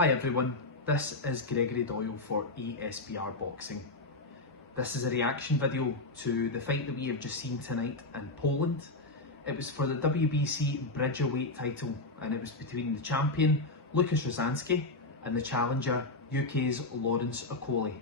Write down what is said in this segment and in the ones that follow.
Hi everyone, this is Gregory Doyle for ESBR Boxing. This is a reaction video to the fight that we have just seen tonight in Poland. It was for the WBC Bridgerweight title and it was between the champion Lukasz Rozanski and the challenger UK's Okolie.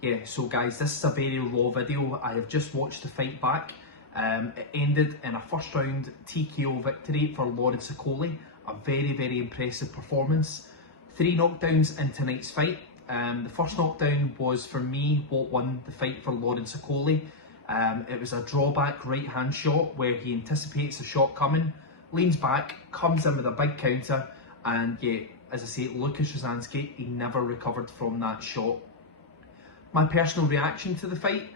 Yeah, so guys, this is a very raw video. I have just watched the fight back. It ended in a first round TKO victory for Okolie. A very impressive performance. 3 knockdowns in tonight's fight. The first knockdown was for me what won the fight for Okolie. It was a drawback right hand shot where he anticipates a shot coming, leans back, comes in with a big counter, and yeah, as I say, Lukasz Rozanski, he never recovered from that shot. My personal reaction to the fight,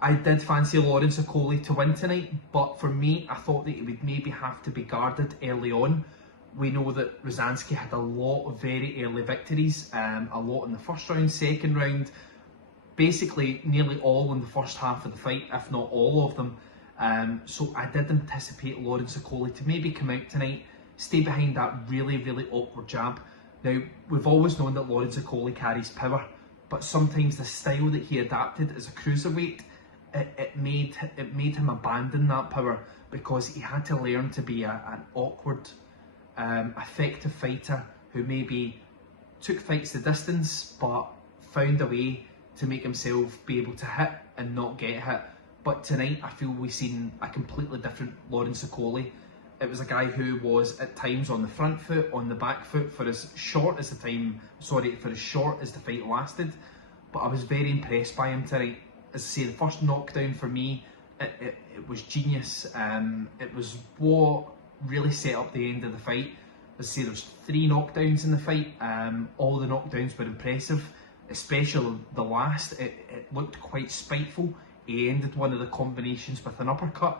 I did fancy Okolie to win tonight, but for me, I thought that he would maybe have to be guarded early on. We know that Rosanski had a lot of very early victories, a lot in the first round, second round, basically nearly all in the first half of the fight, if not all of them. So I did anticipate Okolie to maybe come out tonight, stay behind that really awkward jab. Now, we've always known that Okolie carries power, but sometimes the style that he adapted as a cruiserweight, it made him abandon that power because he had to learn to be an awkward, effective fighter who maybe took fights the distance but found a way to make himself be able to hit and not get hit. But tonight I feel we've seen a completely different Okolie. It was a guy who was at times on the front foot, on the back foot for as short as the fight lasted. But I was very impressed by him tonight. As I say, the first knockdown for me, it was genius. It was what really set up the end of the fight. As I say, there's 3 knockdowns in the fight. All the knockdowns were impressive, especially the last. It looked quite spiteful. He ended one of the combinations with an uppercut,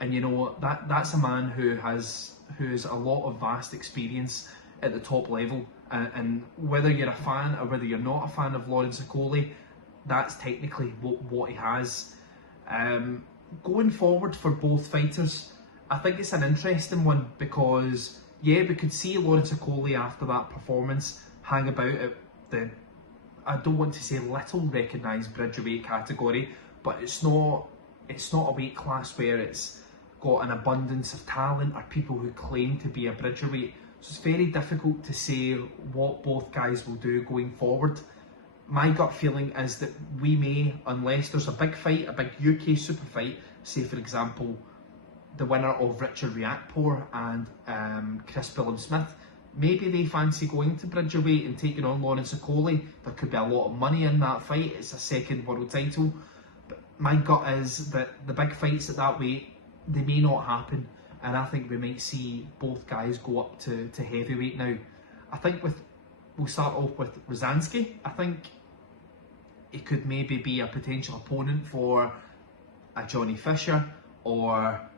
and you know that's a man who has a lot of vast experience at the top level. And whether you're a fan or whether you're not a fan of Okolie, that's technically what he has. Going forward for both fighters, I think it's an interesting one because, yeah, we could see Okolie after that performance hang about at the, I don't want to say little recognised Bridgerweight category, but it's not a weight class where it's got an abundance of talent or people who claim to be a Bridgerweight. So it's very difficult to say what both guys will do going forward. My gut feeling is that we may, unless there's a big fight, a big UK super fight, say for example, the winner of Richard Riakporhe and Chris Billam-Smith, maybe they fancy going to Bridgerweight and taking on Okolie. There could be a lot of money in that fight. It's a second world title. But my gut is that the big fights at that weight, they may not happen. And I think we might see both guys go up to heavyweight now. I think we'll start off with Rozanski. I think he could maybe be a potential opponent for a Johnny Fisher or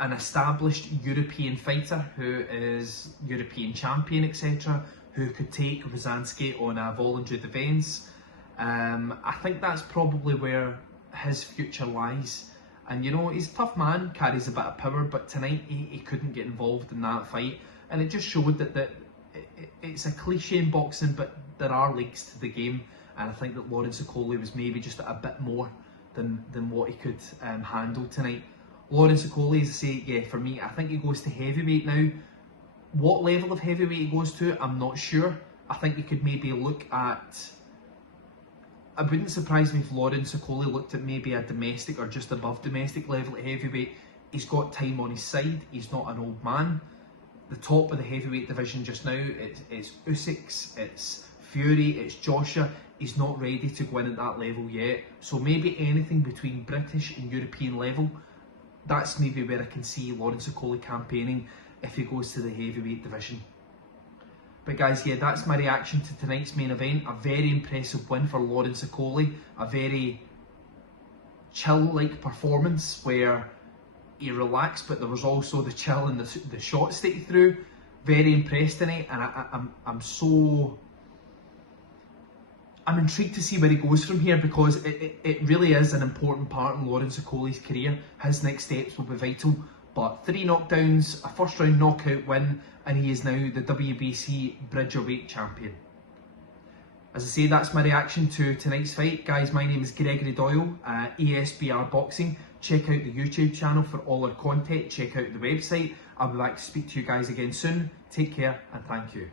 an established European fighter who is European champion, etc., who could take Rozanski on a voluntary defence. I think that's probably where his future lies. And you know, he's a tough man, carries a bit of power, but tonight he couldn't get involved in that fight. And it just showed that it's a cliche in boxing, but there are legs to the game. And I think that Okolie was maybe just a bit more than what he could handle tonight. Okolie, as I say, yeah, for me, I think he goes to heavyweight now. What level of heavyweight he goes to, I'm not sure. I think he could maybe look at, it wouldn't surprise me if Okolie looked at maybe a domestic or just above domestic level at heavyweight. He's got time on his side, he's not an old man. The top of the heavyweight division just now, it's Usyk, it's Fury, it's Joshua. He's not ready to go in at that level yet. So maybe anything between British and European level, that's maybe where I can see Okolie campaigning if he goes to the heavyweight division. But guys, yeah, that's my reaction to tonight's main event. A very impressive win for Okolie. A very chill-like performance where he relaxed, but there was also the chill and the shots that he threw. Very impressed tonight, and I'm intrigued to see where he goes from here because it really is an important part in Okolie's career. His next steps will be vital. But 3 knockdowns, a first round knockout win, and he is now the WBC Bridgerweight champion. As I say, that's my reaction to tonight's fight. Guys, my name is Gregory Doyle, ESBR Boxing. Check out the YouTube channel for all our content. Check out the website. I'll be back to speak to you guys again soon. Take care and thank you.